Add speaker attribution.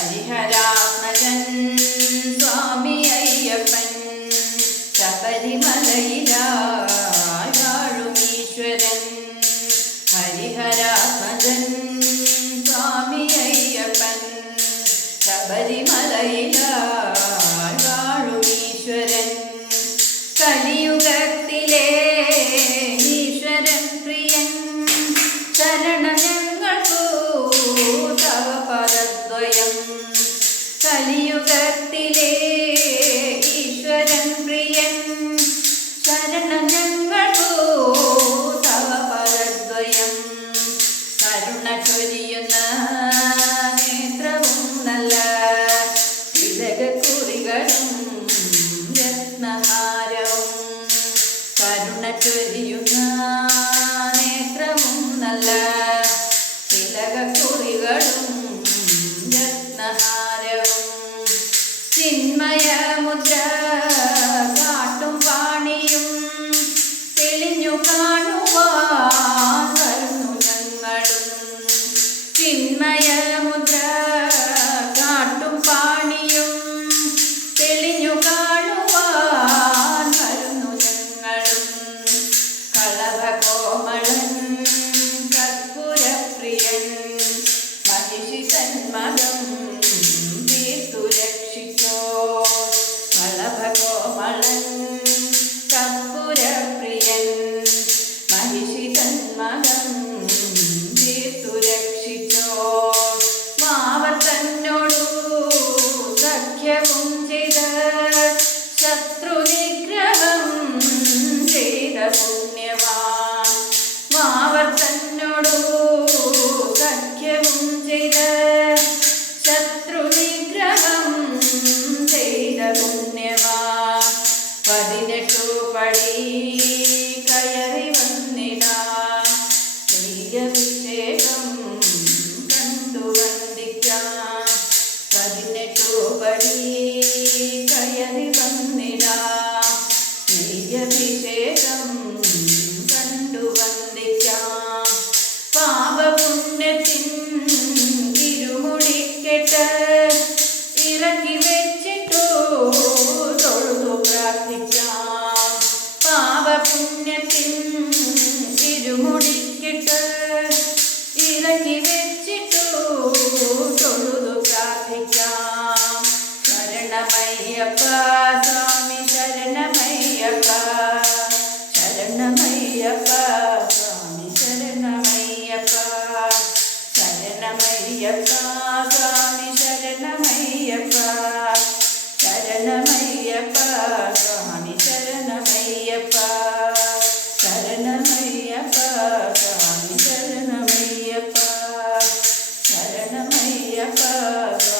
Speaker 1: ശരണൻ സ്വാമി അയ്യപ്പൻ ശബരിമലയിലാഴും ഈശ്വരൻ. ഹരിഹരാത്മജൻ സ്വാമി അയ്യപ്പൻ ശബരിമലയിലാഴും ഈശ്വരൻ. കലിയുഗത്തിലെ പദദ്വയം കലിയുഗത്തിലെ ഈശ്വരൻ പ്രിയൻ ശരണം തിലകക്കുറികളും രത്നഹാരവും കരുണ ചൊരിയുന്ന Yeah. പുണ്യവാൻ മാവർത്തന്നോടു സഖ്യവും ചെയ്ത ശത്രുനിഗ്രഹം ചെയ്ത പുണ്യവാൻ പതിനെട്ടു പടി കയറി വന്നിടാ. വിശേഷം കണ്ടു വന്ദിക്കാം. പതിനെട്ടു പടി కిందకి వెచ్చిటు తొలుదు ప్రార్థిక శరణమయ్యప్ప. Father.